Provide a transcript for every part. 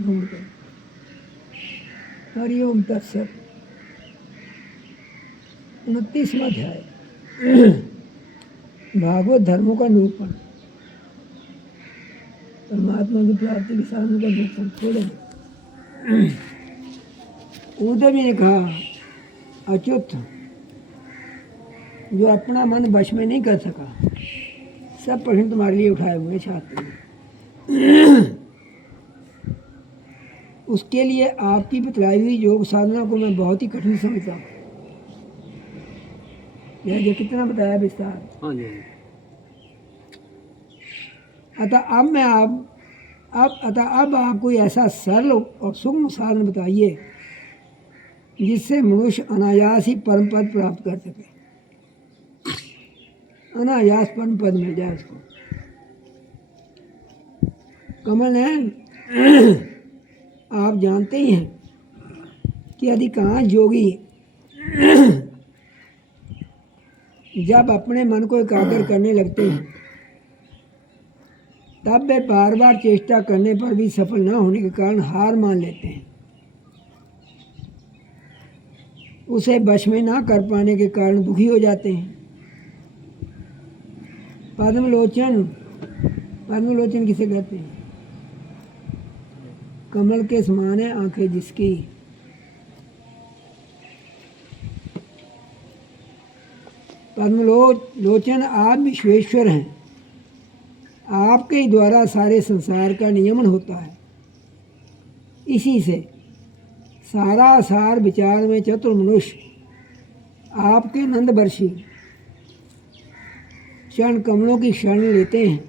ढूंढते। हरिओम तत्सत। 29वां अध्याय भागवत धर्मों का निरूपण। परमात्मा की प्राप्ति के साधन का निरूपण थोड़े। उद्धव जी ने कहा, अच्युत, जो अपना मन वश में नहीं कर सका, सब प्रश्न तुम्हारे लिए उठाए हुए छात्र ने। उसके लिए आपकी बतलाई हुई योग साधना को मैं बहुत ही कठिन समझता हूँ। यह कितना बताया विस्तार। हाँ जी। अतः अब आप कोई ऐसा सरल और सूक्ष्म साधन बताइए जिससे मनुष्य अनायास ही परम पद प्राप्त कर सके। अनायास परम पद मिल जाए उसको। कमल है, आप जानते ही हैं कि अधिकांश योगी जब अपने मन को एकाग्र करने लगते हैं तब वे बार बार चेष्टा करने पर भी सफल न होने के कारण हार मान लेते हैं। उसे वश में ना कर पाने के कारण दुखी हो जाते हैं। पद्मलोचन किसे कहते हैं? कमल के समान है आंखें जिसकी। पद्मलोचन आप विश्वेश्वर हैं। आपके ही द्वारा सारे संसार का नियमन होता है। इसी से सारा सार विचार में चतुर मनुष्य आपके नंदवर्षी चरण कमलों की शरण लेते हैं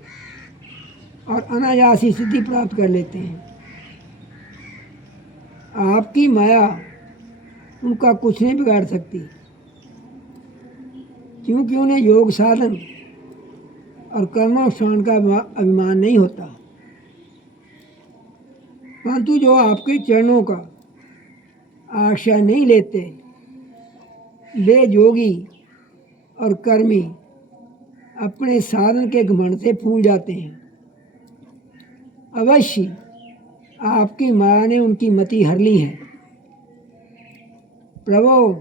और अनायास ही सिद्धि प्राप्त कर लेते हैं। आपकी माया उनका कुछ नहीं बिगाड़ सकती, क्योंकि उन्हें योग साधन और कर्मानुष्ठान का अभिमान नहीं होता। परंतु जो आपके चरणों का आश्रय नहीं लेते वे योगी और कर्मी अपने साधन के घमंड से फूल जाते हैं। अवश्य आपकी माया ने उनकी मति हर ली है। प्रभु,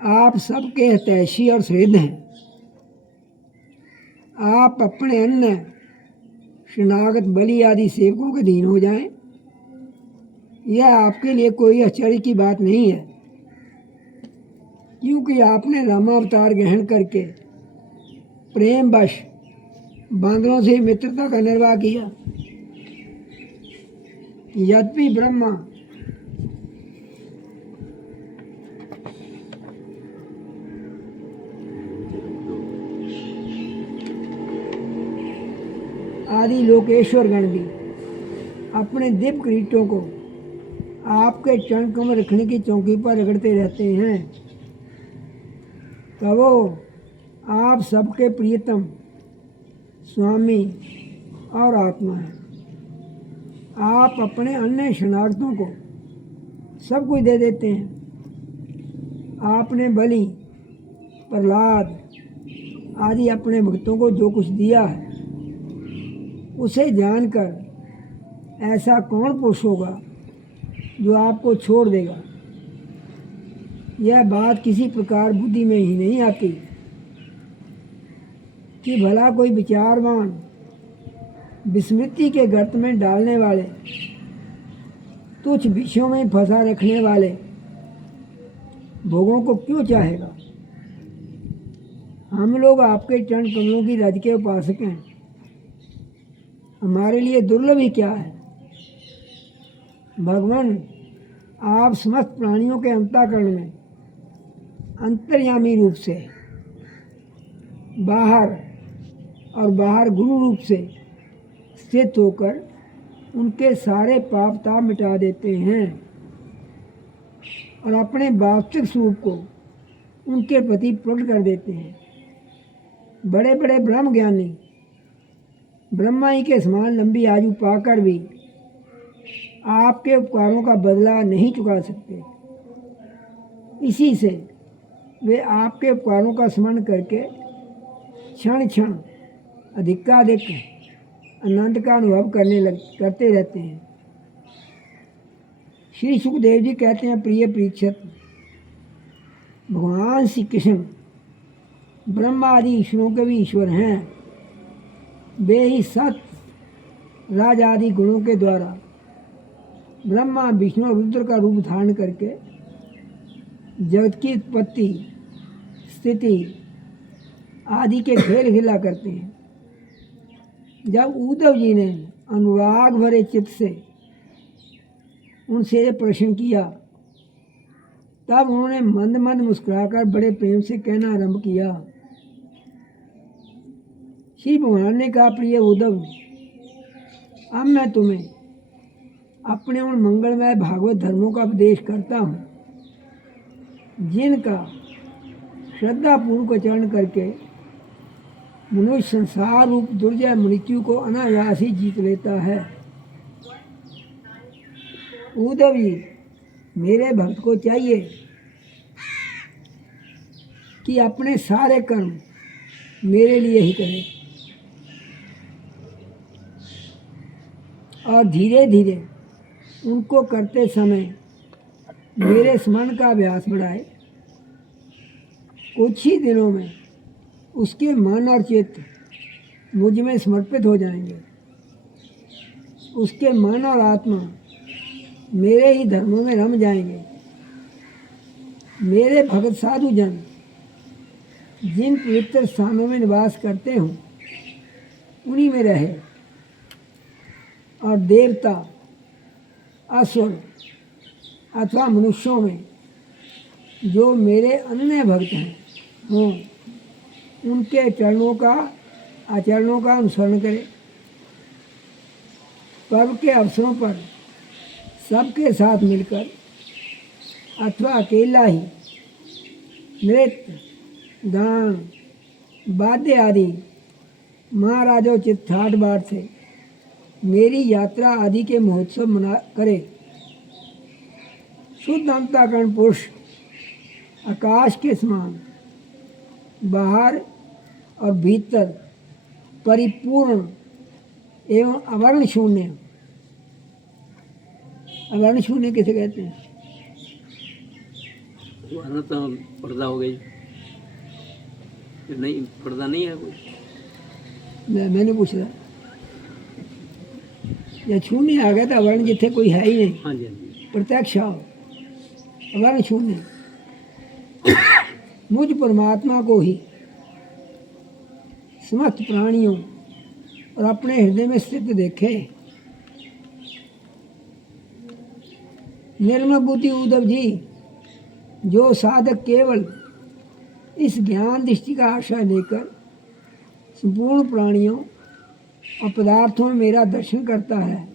आप सबके हितैषी और सुहृद हैं। आप अपने अन्य शरणागत बलि आदि सेवकों के अधीन हो जाएं। यह आपके लिए कोई आश्चर्य की बात नहीं है, क्योंकि आपने रामावतार ग्रहण करके प्रेमवश बांदरों से मित्रता का निर्वाह किया। यद्यपि ब्रह्मा आदि लोकेश्वर गण भी अपने दिव्य किरीटों को आपके चरण कमल रखने की चौकी पर रगड़ते रहते हैं। प्रभु, आप सबके प्रियतम स्वामी और आत्मा हैं। आप अपने अन्य शरणागतों को सब कुछ दे देते हैं। आपने बलि, प्रहलाद आदि अपने भक्तों को जो कुछ दिया है उसे जानकर ऐसा कौन पुरुष होगा जो आपको छोड़ देगा? यह बात किसी प्रकार बुद्धि में ही नहीं आती कि भला कोई विचारवान विस्मृति के गर्त में डालने वाले, तुच्छ विषयों में फंसा रखने वाले भोगों को क्यों चाहेगा? हम लोग आपके चरण कमलों की रज के उपासक हैं। हमारे लिए दुर्लभ ही क्या है? भगवान, आप समस्त प्राणियों के अंतःकरण में अंतर्यामी रूप से बाहर गुरु रूप से स्थित होकर उनके सारे पाप ताप मिटा देते हैं और अपने वास्तविक स्वरूप को उनके प्रति प्रकट कर देते हैं। बड़े बड़े ब्रह्म ज्ञानी ब्रह्मा ही के समान लंबी आयु पाकर भी आपके उपकारों का बदला नहीं चुका सकते। इसी से वे आपके उपकारों का स्मरण करके क्षण क्षण अधिकाधिक आनंद का अनुभव करते रहते हैं। श्री सुखदेव जी कहते हैं, प्रिय परीक्षित, भगवान श्री कृष्ण ब्रह्मा आदि ईश्वरों के भी ईश्वर हैं। वे ही सत राज आदि गुणों के द्वारा ब्रह्मा विष्णु और रुद्र का रूप धारण करके जगत की उत्पत्ति स्थिति आदि के खेल खेला करते हैं। जब उद्धव जी ने अनुराग भरे चित्त से उनसे ये प्रश्न किया, तब उन्होंने मंद मंद मुस्कुराकर बड़े प्रेम से कहना आरंभ किया। श्री भगवान ने कहा, प्रिय उद्धव, अब मैं तुम्हें अपने उन मंगलमय भागवत धर्मों का उपदेश करता हूँ, जिनका श्रद्धापूर्वक आचरण करके मनुष्य संसार रूप दुर्जय मृत्यु को अनायास ही जीत लेता है। उद्धव जी, मेरे भक्त को चाहिए कि अपने सारे कर्म मेरे लिए ही करे और धीरे धीरे उनको करते समय मेरे स्मरण का अभ्यास बढ़ाए। कुछ ही दिनों में उसके मन और चित्त मुझ में समर्पित हो जाएंगे। उसके मन और आत्मा मेरे ही धर्मों में रम जाएंगे। मेरे भगत साधु जन जिन पवित्र स्थानों में निवास करते हों, उन्हीं में रहे, और देवता असुर अथवा मनुष्यों में जो मेरे अन्य भक्त हैं हों, उनके आचरणों का अनुसरण करें। पर्व के अवसरों पर सबके साथ मिलकर अथवा अकेला ही नृत्य गान वाद्य आदि महाराजोचित ठाट बाट से मेरी यात्रा आदि के महोत्सव मना करे। शुद्ध अंतःकरण पुरुष आकाश के समान बाहर और भीतर परिपूर्ण एवं अवर्ण शून्य। अवर्ण शून्य किसे कहते हैं? वरना तो पर्दा हो गई, नहीं पर्दा नहीं है कोई। मैंने पूछ रहा, या शून्य आ गया था, अवर्ण जिथे कोई है ही नहीं। हाँ जी, हाँ जी। प्रत्यक्ष आओ, अवर्ण शून्य। मुझ परमात्मा को ही समस्त प्राणियों और अपने हृदय में स्थित देखे। निर्मल बुद्धि उद्धव जी, जो साधक केवल इस ज्ञान दृष्टि का आश्रय लेकर संपूर्ण प्राणियों और पदार्थों में मेरा दर्शन करता है,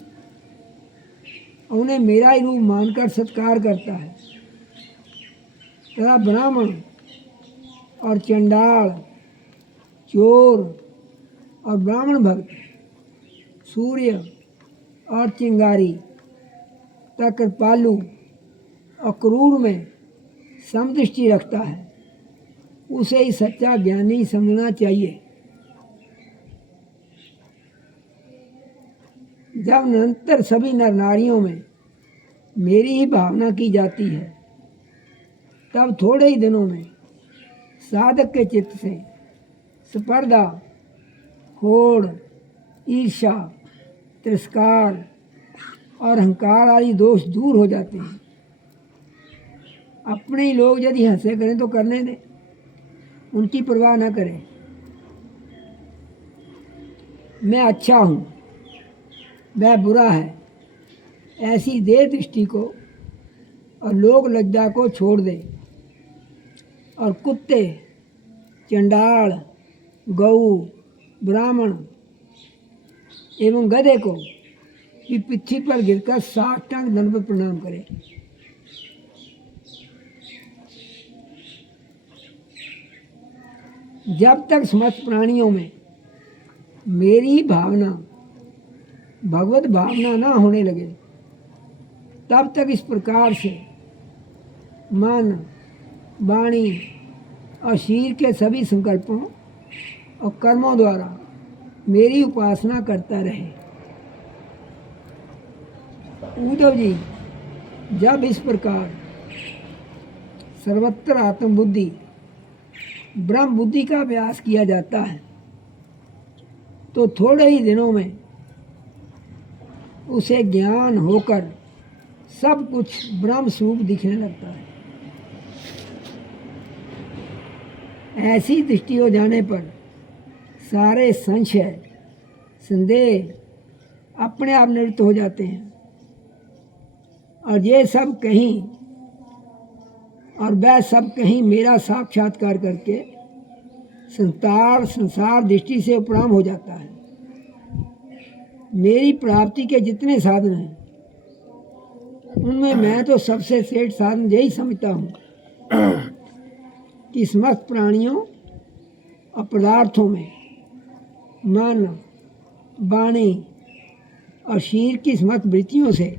उन्हें मेरा ही रूप मानकर सत्कार करता है, तथा ब्राह्मण और चंडाल, चोर और ब्राह्मण भक्त, सूर्य और चिंगारी तथा कृपालु और क्रूर में समदृष्टि रखता है, उसे ही सच्चा ज्ञानी समझना चाहिए। जब निरंतर सभी नर नारियों में मेरी ही भावना की जाती है, तब थोड़े ही दिनों में साधक के चित्त से स्पर्धा, होड़, ईर्ष्या, तिरस्कार और अहंकार आदि दोष दूर हो जाते हैं। अपने ही लोग यदि हंसे करें तो करने दें, उनकी परवाह न करें। मैं अच्छा हूँ, वह बुरा है, ऐसी देह दृष्टि को और लोक लज्जा को छोड़ दे, और कुत्ते, चंडाल, गऊ, ब्राह्मण एवं गधे को भी पृथ्वी पर गिरकर साष्टांग दंडवत प्रणाम करे। जब तक समस्त प्राणियों में मेरी भावना, भगवत भावना ना होने लगे, तब तक इस प्रकार से मन, वाणी और शरीर के सभी संकल्पों और कर्मों द्वारा मेरी उपासना करता रहे। उद्धव जी, जब इस प्रकार सर्वत्र आत्मबुद्धि ब्रह्म बुद्धि का अभ्यास किया जाता है तो थोड़े ही दिनों में उसे ज्ञान होकर सब कुछ ब्रह्म स्वरूप दिखने लगता है। ऐसी दृष्टि हो जाने पर सारे संशय संदेह अपने आप निवृत्त हो जाते हैं और ये सब कहीं और वह सब कहीं मेरा साक्षात्कार करके संसार दृष्टि से उपराम हो जाता है। मेरी प्राप्ति के जितने साधन हैं उनमें मैं तो सबसे श्रेष्ठ साधन यही समझता हूँ कि समस्त प्राणियों और पदार्थों में मन वाणी और शरीर की समस्त वृत्तियों से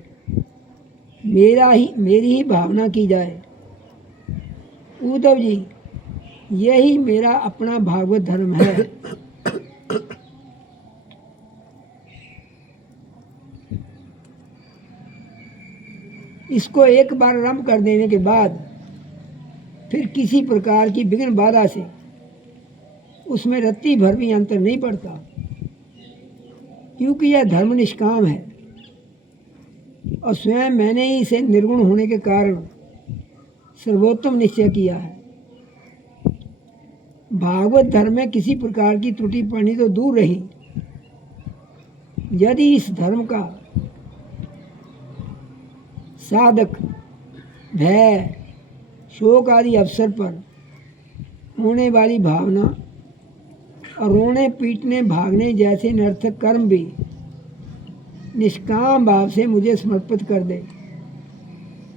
मेरी ही भावना की जाए। उद्धव जी, यही मेरा अपना भागवत धर्म है। इसको एक बार आरंभ कर देने के बाद फिर किसी प्रकार की विघ्न बाधा से उसमें रत्ती भर भी अंतर नहीं पड़ता, क्योंकि यह धर्म निष्काम है और स्वयं मैंने ही इसे निर्गुण होने के कारण सर्वोत्तम निश्चय किया है। भागवत धर्म में किसी प्रकार की त्रुटि पड़नी तो दूर रही, यदि इस धर्म का साधक भय शोक आदि अवसर पर होने वाली भावना और रोने पीटने भागने जैसे निरर्थक कर्म भी निष्काम भाव से मुझे समर्पित कर दे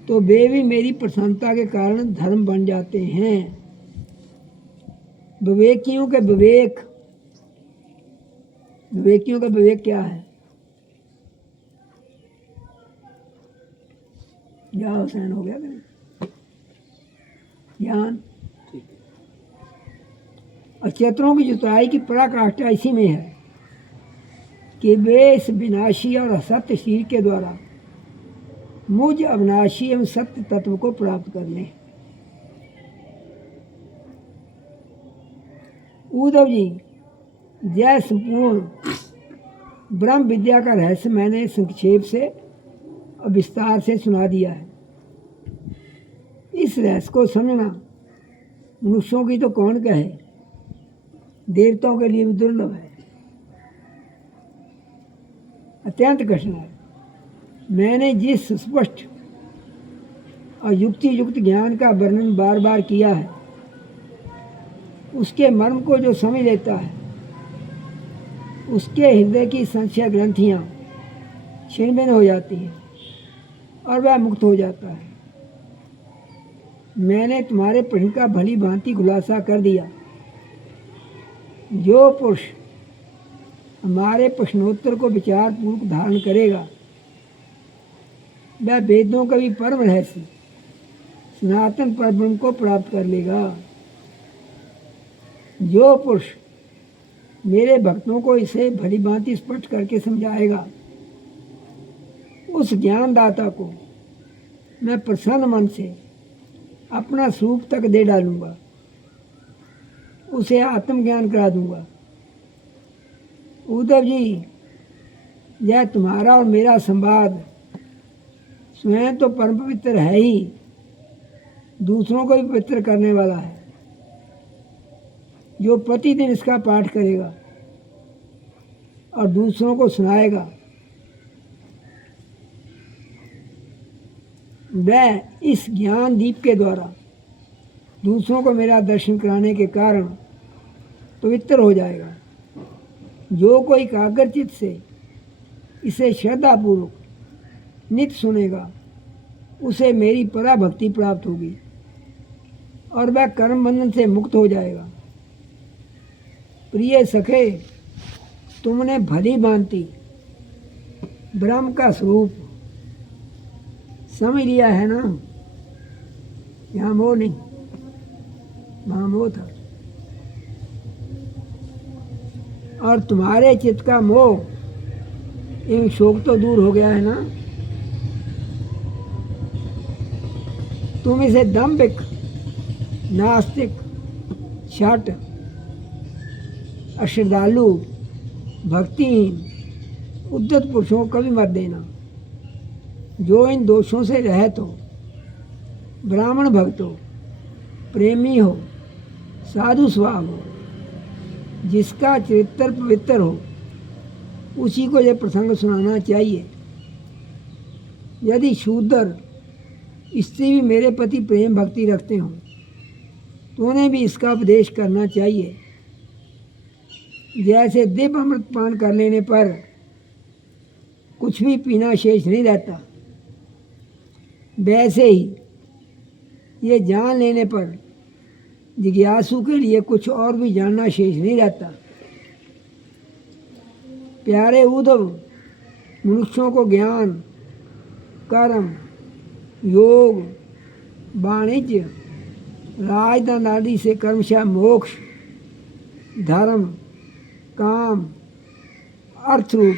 तो वे भी मेरी प्रसन्नता के कारण धर्म बन जाते हैं। विवेकियों का विवेक क्या है? क्या हुसैन हो गया ज्ञान। अचेतनों की जुताई की पराकाष्ठा इसी में है कि वे इस विनाशी और असत्य शरीर के द्वारा मुझ अविनाशी एवं सत्य तत्व को प्राप्त कर लें। उद्धव जी, जय संपूर्ण ब्रह्म विद्या का रहस्य मैंने संक्षेप से और विस्तार से सुना दिया है। इस रहस्य को समझना मनुष्यों की तो कौन कहे, देवताओं के लिए भी दुर्लभ है, अत्यंत कठिन है। मैंने जिस स्पष्ट और युक्ति युक्त ज्ञान का वर्णन बार बार किया है उसके मर्म को जो समझ लेता है उसके हृदय की संशय ग्रंथियाँ छिन्न हो जाती हैं और वह मुक्त हो जाता है। मैंने तुम्हारे प्रश्न का भली भांति खुलासा कर दिया। जो पुरुष हमारे प्रश्नोत्तर को विचार पूर्वक धारण करेगा वह वेदों का भी परम रहस्य सनातन परब्रह्म को प्राप्त कर लेगा। जो पुरुष मेरे भक्तों को इसे भली भांति स्पष्ट करके समझाएगा उस ज्ञानदाता को मैं प्रसन्न मन से अपना स्वरूप तक दे डालूंगा, उसे आत्मज्ञान करा दूंगा। उद्धव जी, यह तुम्हारा और मेरा संवाद स्वयं तो परम पवित्र है ही, दूसरों को भी पवित्र करने वाला है। जो प्रतिदिन इसका पाठ करेगा और दूसरों को सुनाएगा वह इस ज्ञान दीप के द्वारा दूसरों को मेरा दर्शन कराने के कारण पवित्र हो जाएगा। जो कोई एकाग्रचित्त से इसे श्रद्धापूर्वक नित्य सुनेगा उसे मेरी पराभक्ति प्राप्त होगी और वह कर्म बंधन से मुक्त हो जाएगा। प्रिय सखे, तुमने भली भांति ब्रह्म का स्वरूप समझ लिया है ना। यहाँ मोह नहीं, वहाँ मोह था। और तुम्हारे चित्त का मोह एवं शोक तो दूर हो गया है ना। तुम इसे दम्भिक, नास्तिक, शठ, अश्रद्धालु, भक्तिहीन, उद्धत पुरुषों को कभी मत देना। जो इन दोषों से रहित हो, ब्राह्मण भक्त हो, प्रेमी हो, साधु स्वभाव हो, जिसका चरित्र पवित्र हो, उसी को यह प्रसंग सुनाना चाहिए। यदि शूद्र स्त्री भी मेरे प्रति प्रेम भक्ति रखते हों तो उन्हें भी इसका उपदेश करना चाहिए। जैसे दिव्य अमृत पान कर लेने पर कुछ भी पीना शेष नहीं रहता, वैसे ही ये जान लेने पर जिज्ञासु के लिए कुछ और भी जानना शेष नहीं रहता। प्यारे उद्धव, मनुष्यों को ज्ञान, कर्म, योग, वाणिज्य, राजधन आदि से कर्मशः मोक्ष, धर्म, काम, अर्थरूप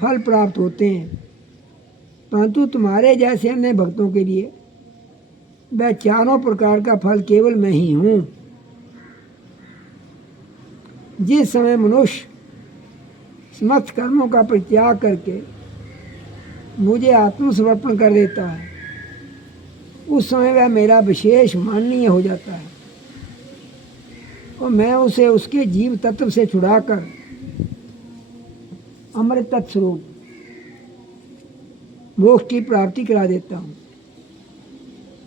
फल प्राप्त होते हैं, परंतु तुम्हारे जैसे अन्य भक्तों के लिए वह चारों प्रकार का फल केवल मैं ही हूँ। जिस समय मनुष्य समस्त कर्मों का परित्याग करके मुझे आत्मसमर्पण कर देता है, उस समय वह मेरा विशेष माननीय हो जाता है और मैं उसे उसके जीव तत्व से छुड़ाकर अमृत तत्स्वरूप मोक्ष की प्राप्ति करा देता हूँ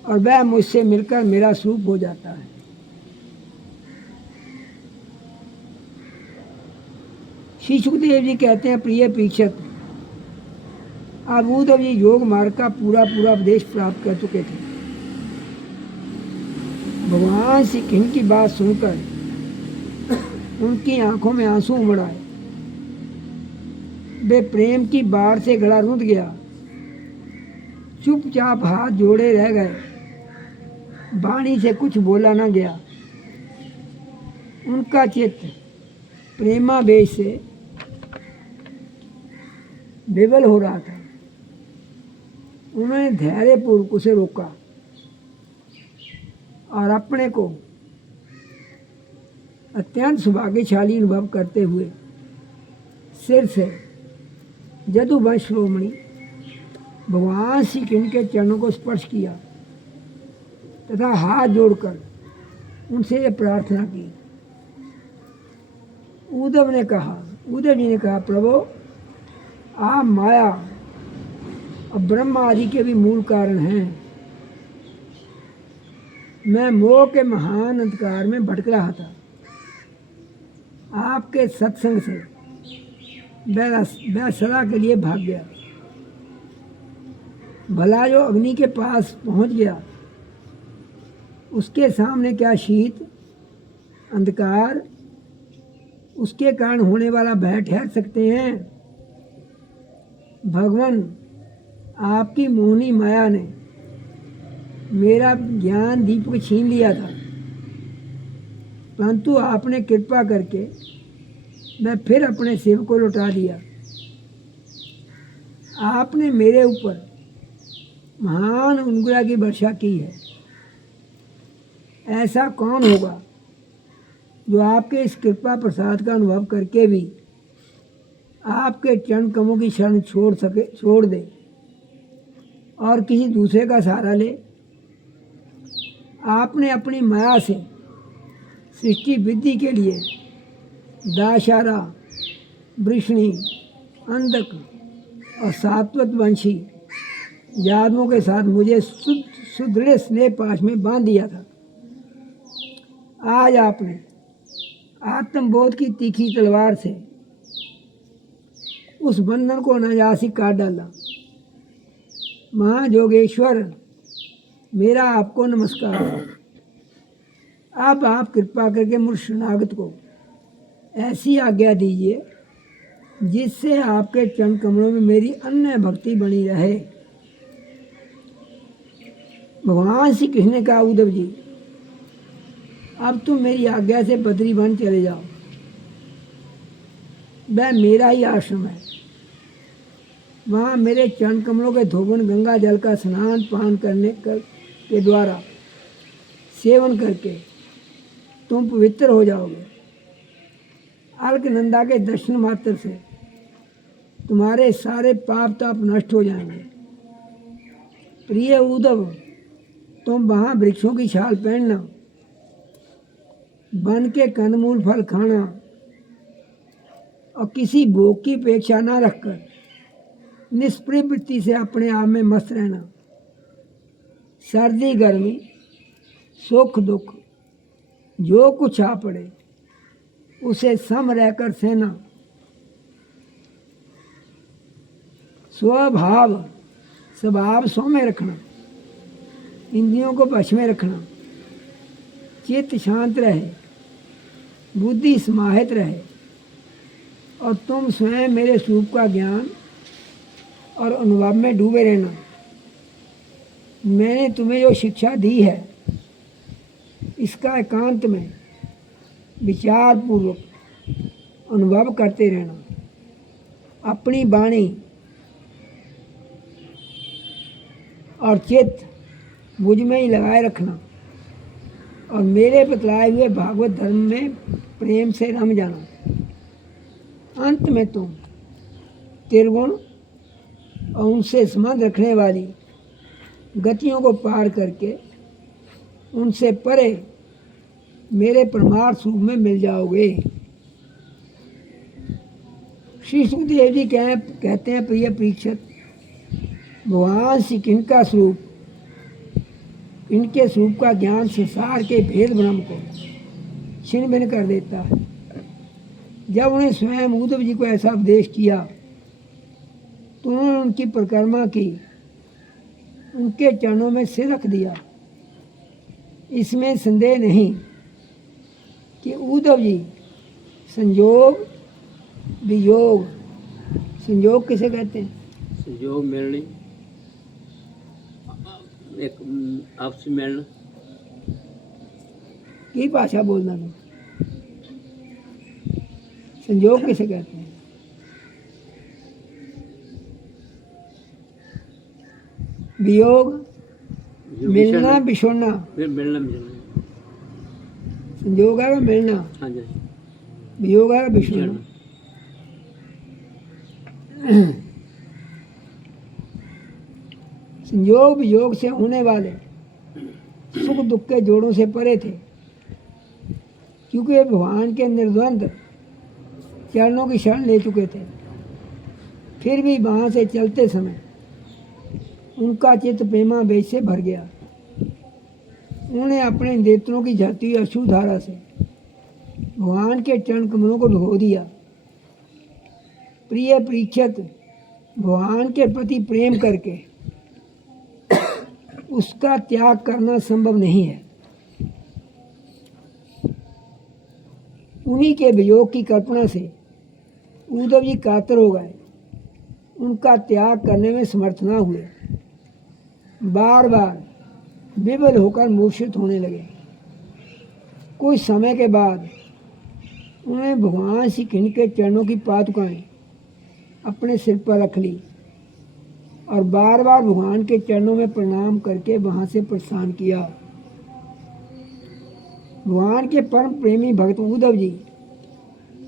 और वह मुझसे मिलकर मेरा स्वरूप हो जाता है। श्री सुखदेव जी कहते हैं, प्रिय परीक्षित, अब उद्धव जी योग मार्ग का पूरा उपदेश प्राप्त कर चुके थे। भगवान श्री कृष्ण की बात सुनकर उनकी आंखों में आंसू उमड़ आए। वे प्रेम की बाढ़ से गला रुंध गया, चुपचाप हाथ जोड़े रह गए, वाणी से कुछ बोला न गया। उनका चित्त प्रेमावेश से विवल हो रहा था। उन्होंने धैर्यपूर्वक उसे रोका और अपने को अत्यंत सौभाग्यशाली अनुभव करते हुए सिर से जदुवंश शिरोमणि भगवान श्री कृष्ण के चरणों को स्पर्श किया तथा हाथ जोड़कर उनसे ये प्रार्थना की। उद्धव जी ने कहा, प्रभु, आप माया और ब्रह्म आदि के भी मूल कारण हैं। मैं मोह के महान अंधकार में भटक रहा था। आपके सत्संग से मैं सदा के लिए भाग गया। भला जो अग्नि के पास पहुंच गया, उसके सामने क्या शीत, अंधकार, उसके कारण होने वाला भय ठहर सकते हैं? भगवान, आपकी मोहनी माया ने मेरा ज्ञान दीपक छीन लिया था, परंतु आपने कृपा करके मैं फिर अपने शिव को लौटा दिया। आपने मेरे ऊपर महान अनुग्रह की वर्षा की है। ऐसा कौन होगा जो आपके इस कृपा प्रसाद का अनुभव करके भी आपके चरण कमलों की शरण छोड़ दे और किसी दूसरे का सहारा ले? आपने अपनी माया से सृष्टि वृद्धि के लिए दाशारा, वृष्णि, अंधक और सात्वत वंशी यादवों के साथ मुझे सुदृढ़ स्नेह पाश में बांध दिया था। आज आपने आत्मबोध की तीखी तलवार से उस बंधन को अनायासी काट डाला। महाजोगेश्वर, मेरा आपको नमस्कार है। अब आप कृपा करके मुझ शरणागत को ऐसी आज्ञा दीजिए जिससे आपके चरण कमलों में मेरी अन्य भक्ति बनी रहे। भगवान श्री कृष्ण ने कहा, उद्धव जी, अब तुम मेरी आज्ञा से बद्रीवन चले जाओ। वह मेरा ही आश्रम है। वहाँ मेरे चरण कमलों के धोबन गंगा जल का स्नान पान के द्वारा सेवन करके तुम पवित्र हो जाओगे। अलकनंदा के दर्शन मात्र से तुम्हारे सारे पाप ताप नष्ट हो जाएंगे। प्रिय उद्धव, तुम वहाँ वृक्षों की छाल पहनना, वन के कंदमूल फल खाना और किसी भोग की अपेक्षा न रखकर निष्प्रिय वृत्ति से अपने आप में मस्त रहना। सर्दी गर्मी सुख दुख जो कुछ आ पड़े उसे सम रहकर सहना। स्वभाव सौम्य रखना, इंद्रियों को वश में रखना, चित्त शांत रहे, बुद्धि समाहित रहे और तुम स्वयं मेरे स्वरूप का ज्ञान और अनुभव में डूबे रहना। मैंने तुम्हें जो शिक्षा दी है इसका एकांत में विचार पूर्वक अनुभव करते रहना। अपनी वाणी और चित्त मुझ में ही लगाए रखना और मेरे बतलाए हुए भागवत धर्म में प्रेम से रम जाना। अंत में तुम त्रिगुण और उनसे संबंध रखने वाली गतियों को पार करके उनसे परे मेरे परमार्थ स्वरूप में मिल जाओगे। श्री सुखदेव जी कहते हैं, प्रिय परीक्षित, भगवान श्री कृष्ण का स्वरूप, इनके स्वरूप का ज्ञान संसार के भेद भ्रम को छिन्न भिन्न कर देता है। जब उन्हें स्वयं उद्धव जी को ऐसा उपदेश किया तो उन्होंने उनकी परिक्रमा की, उनके चरणों में सिर रख दिया। इसमें संदेह नहीं कि उद्धव जी संयोग वियोग, संयोग किसे कहते हैं? संयोग मिलनी, एक आपसी मिलना। की भाषा बोलना तुम? संयोग किसे कहते हैं? वियोग मिलना बिछोड़ना। मिलना संयोग है मिलना, हाँ जी, वियोग है बिछोड़ना। संयोग वियोग से होने वाले सुख दुख के जोड़ों से परे थे, क्योंकि वे भगवान के निर्द्वंद चरणों की शरण ले चुके थे। फिर भी वहाँ से चलते समय उनका चित्त प्रेमा बेच से भर गया। उन्होंने अपने नेत्रों की झरती हुई अश्रु धारा से भगवान के चरण कमलों को भिगो दिया। प्रिय परीक्षित, भगवान के प्रति प्रेम करके उसका त्याग करना संभव नहीं है। उन्हीं के वियोग की कल्पना से उद्धव जी कातर हो गए, उनका त्याग करने में समर्थ न हुए, बार बार विवल होकर मूर्छित होने लगे। कुछ समय के बाद उन्हें भगवान श्री कृष्ण के चरणों की पादुकाएं अपने सिर पर रख ली और बार बार भगवान के चरणों में प्रणाम करके वहाँ से प्रस्थान किया। भगवान के परम प्रेमी भक्त उद्धव जी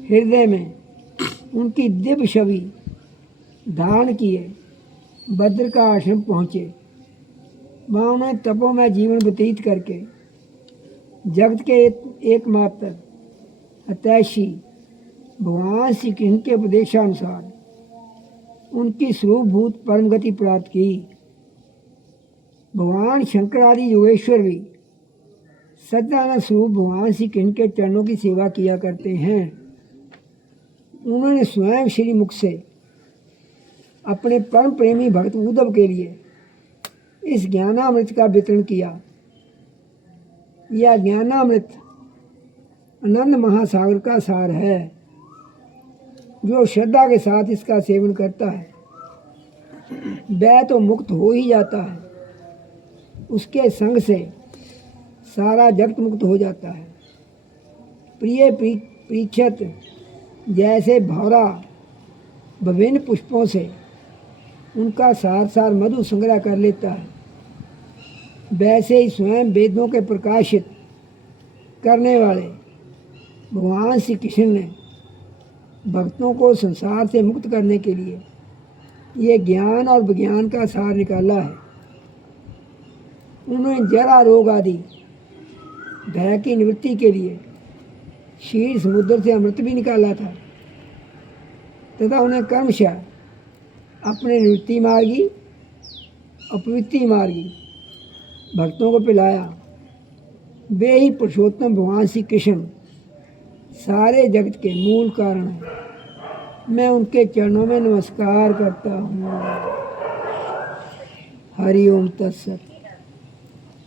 हृदय में उनकी दिव्य छवि धारण किए भद्र का आश्रम पहुँचे। वहाँ उन्होंने तपों में जीवन व्यतीत करके जगत के एकमात्र हितैषी भगवान श्री कृष्ण के उपदेशानुसार उनकी स्वरूपभूत परम गति प्राप्त की। भगवान शंकर आदि योगेश्वर भी सत्यानंद स्वरूप भगवान श्री कृष्ण के चरणों की सेवा किया करते हैं। उन्होंने स्वयं श्री मुख से अपने परम प्रेमी भक्त उद्धव के लिए इस ज्ञानामृत का वितरण किया। यह ज्ञानामृत आनंद महासागर का सार है। जो श्रद्धा के साथ इसका सेवन करता है वह तो मुक्त हो ही जाता है, उसके संग से सारा जगत मुक्त हो जाता है। प्रिय परीक्षित, जैसे भौरा विभिन्न पुष्पों से उनका सार सार मधु संग्रह कर लेता है, वैसे ही स्वयं वेदों के प्रकाशित करने वाले भगवान श्री कृष्ण ने भक्तों को संसार से मुक्त करने के लिए ये ज्ञान और विज्ञान का सार निकाला है। उन्होंने जरा रोग आदि भय की निवृत्ति के लिए क्षीर समुद्र से अमृत भी निकाला था तथा उन्हें कर्मशः अपने निवृत्ति मार्गी अपवृत्ति मार्गी भक्तों को पिलाया। वे ही पुरुषोत्तम भगवान श्री कृष्ण सारे जगत के मूल कारण हैं। मैं उनके चरणों में नमस्कार करता हूँ। हरि ओम तत्सत।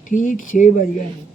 ठीक 6 बज गए हैं।